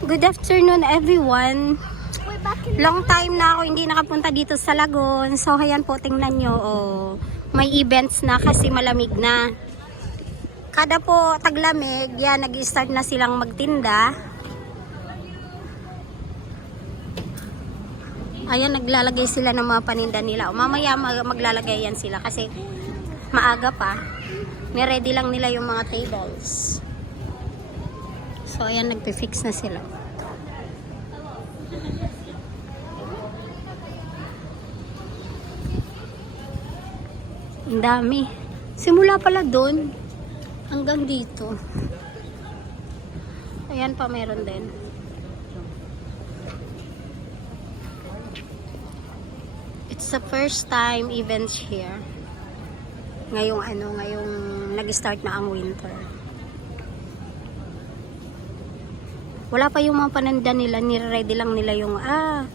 Good afternoon everyone. Long time na ako hindi nakapunta dito sa Lagon. So ayan po tingnan nyo. Oh, may events na kasi malamig na. Kada po taglamig, yan nag-start na silang magtinda. Ayan naglalagay sila ng mga paninda nila. O, mamaya mag- maglalagay yan sila kasi maaga pa. May ready lang nila yung mga tables. So ayan nagpe-fix na sila. Ang dami. Simula pala doon hanggang dito. Ayan pa meron din. It's the first time events here. Ngayong ano, ngayong nag-start na ang winter. Wala pa yung mga paninda nila, nire-ready lang nila yung ah,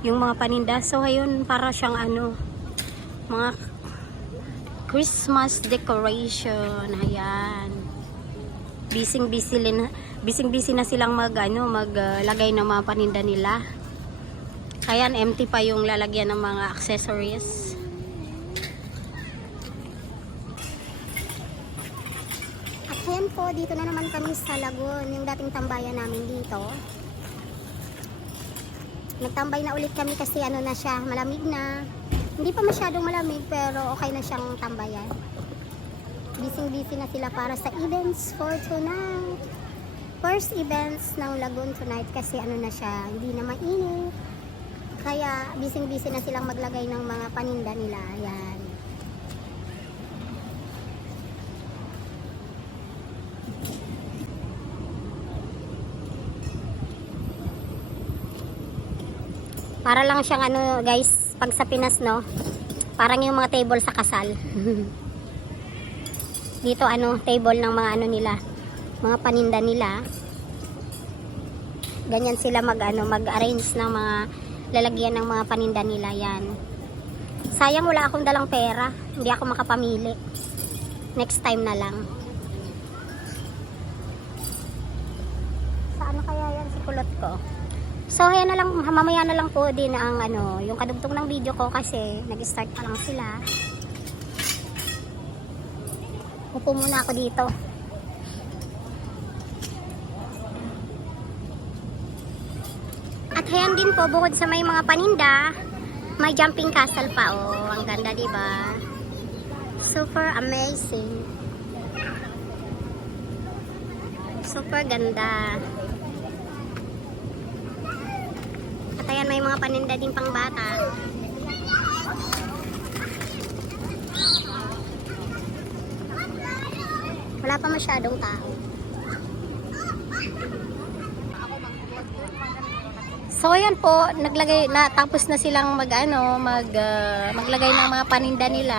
yung mga paninda. So ayun, para siyang ano, mga Christmas decoration. Ayan. Bising busy lin, bising busy na silang mag ano, maglagay ng mga paninda nila. Ayan, empty pa yung lalagyan ng mga accessories. At ayan po, dito na naman kami sa Lagoon, yung dating tambayan namin dito. Nagtambay na ulit kami kasi ano na siya, malamig na. Hindi pa masyadong malamig pero okay na siyang tambayan. Busy-busy na sila para sa events for tonight. First events ng Lagoon tonight kasi ano na siya, hindi na mainit. Kaya busy-busy na silang maglagay ng mga paninda nila. Ayan. Para lang siyang ano guys, pag sa Pinas no, parang yung mga table sa kasal. Dito ano, table ng mga ano nila, mga paninda nila. Ganyan sila mag ano, mag-arrange ng mga lalagyan ng mga paninda nila yan. Sayang wala akong dalang pera, hindi ako makapamili. Next time na lang. Sa ano kaya yan si kulot ko? So, ayan na lang, mamaya na lang po din ang ano, yung kadugtong ng video ko kasi nag-start pa lang sila. Upo muna ako dito. At ayan din po, bukod sa may mga paninda, may jumping castle pa. Oh, ang ganda, di ba? Super amazing. Super ganda. At ayan, may mga paninda din pang bata. Wala pa masyadong tao. So ayan po, naglagay na tapos na silang mag ano, mag ah, maglagay ng mga paninda nila.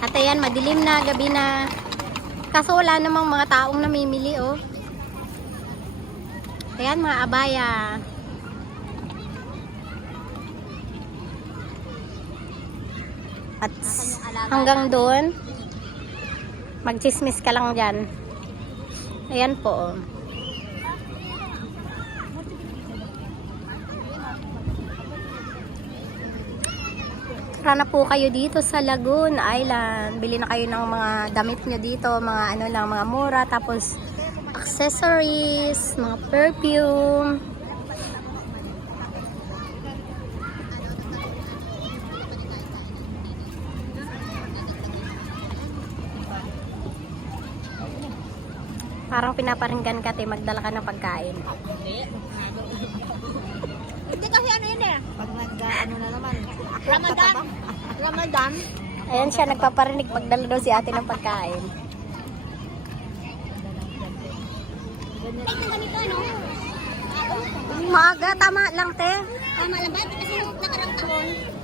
At ayan, madilim na, gabi na. Kaso wala namang mga taong namimili oh. Ayan mga abaya. At hanggang doon, magchismis ka lang dyan. Ayan po. oh. Tara na po kayo dito sa Lagoon Island. Bili na kayo ng mga damit nyo dito, mga ano lang, mga mura, tapos accessories, mga perfume. Parang pinaparinggan ka, te, magdala ka ng pagkain. Hindi kasi ano yun eh. Pag nag, ano na naman, Ramadan. Ramadan. Ayan siya, nagpaparinig magdala daw si ate ng pagkain. Ganito ano. Maaga, tama lang, te. Tama lang ba? Kasi nakarang taon.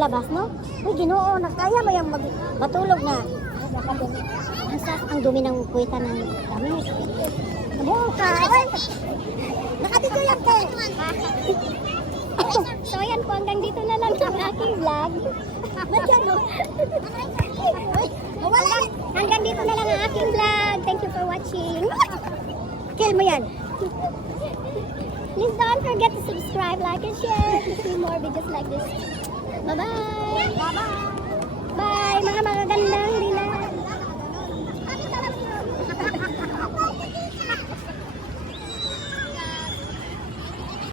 Labas, no? Uy, ginoo, nakaya mo yung mag matulog na. Ang sas, ang dumi ng kuwita ng damit. Nabuka. Uy, nakadito yan, te. so, ayan po, hanggang dito na lang ang aking vlog. Ba't yan, no? Hanggang, hanggang dito na lang ang aking vlog. Thank you for watching. Kill mo yan. Please don't forget to subscribe, like, and share to see more videos like this. 拜拜，